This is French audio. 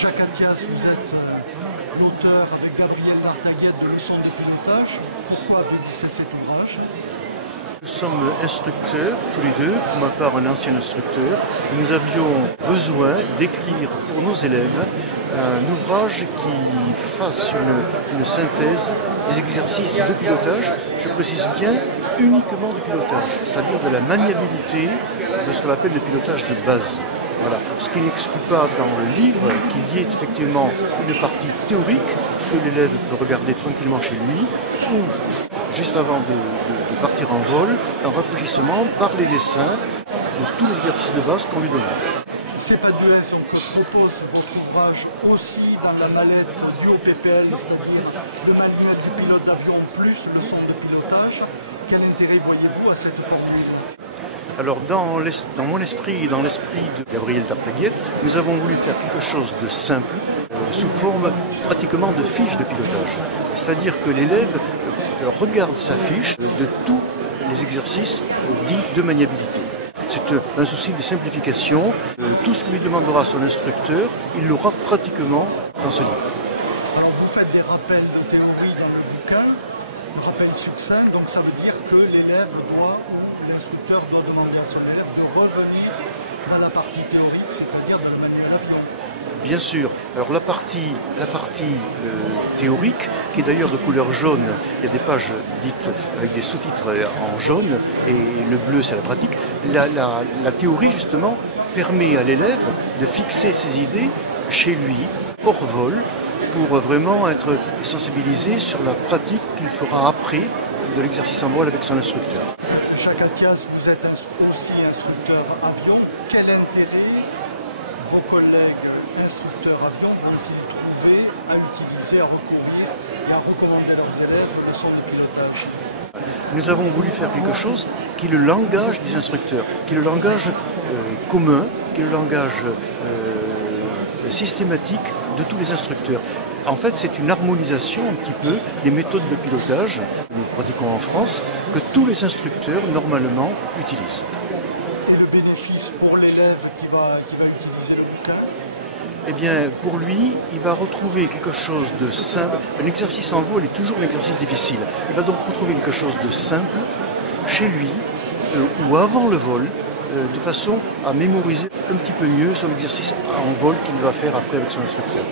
Jacques Attias, vous êtes l'auteur avec Gabriel Lartaguette de leçons de pilotage. Pourquoi avez-vous fait cet ouvrage? Nous sommes instructeurs, tous les deux, pour ma part un ancien instructeur. Nous avions besoin d'écrire pour nos élèves un ouvrage qui fasse une synthèse des exercices de pilotage, je précise bien uniquement du pilotage, c'est-à-dire de la maniabilité de ce qu'on appelle le pilotage de base. Voilà. Ce qui n'exclut pas dans le livre qu'il y ait effectivement une partie théorique que l'élève peut regarder tranquillement chez lui, ou juste avant de partir en vol, un rafraîchissement par les dessins de tous les exercices de base qu'on lui demande. CEPA2S propose votre ouvrage aussi dans la mallette du OPPL, c'est-à-dire le manuel du pilote d'avion plus leçon de pilotage. Quel intérêt voyez-vous à cette formule? Alors dans mon esprit et dans l'esprit de Gabriel Lartaguette, nous avons voulu faire quelque chose de simple, sous forme pratiquement de fiche de pilotage. C'est-à-dire que l'élève regarde sa fiche de tous les exercices dits de maniabilité. C'est un souci de simplification. Tout ce que lui demandera son instructeur, il l'aura pratiquement dans ce livre. Alors vous faites des rappels de théorie dans le bouquin, un rappel succinct, donc ça veut dire que l'élève doit, ou l'instructeur doit demander à son élève de revenir dans la partie théorique, c'est-à-dire dans le manuel d'avion. Bien sûr. Alors la partie théorique, qui est d'ailleurs de couleur jaune, il y a des pages dites avec des sous-titres en jaune, et le bleu c'est la pratique. La théorie justement permet à l'élève de fixer ses idées chez lui, hors vol, pour vraiment être sensibilisé sur la pratique qu'il fera après de l'exercice en vol avec son instructeur. Jacques Attias, vous êtes aussi instructeur avion. Quel intérêt vos collègues instructeurs avion vont-ils trouver à utiliser, à recourir et à recommander à leurs élèves le leçons de pilotage? Nous avons voulu faire quelque chose qui est le langage des instructeurs, qui est le langage commun, qui est le langage systématique de tous les instructeurs. En fait, c'est une harmonisation un petit peu des méthodes de pilotage que nous pratiquons en France, que tous les instructeurs, normalement, utilisent. Et le bénéfice pour l'élève qui va utiliser le bouquin? Eh bien, pour lui, il va retrouver quelque chose de simple. Un exercice en vol est toujours un exercice difficile. Il va donc retrouver quelque chose de simple chez lui ou avant le vol, de façon à mémoriser un petit peu mieux son exercice en vol qu'il va faire après avec son instructeur.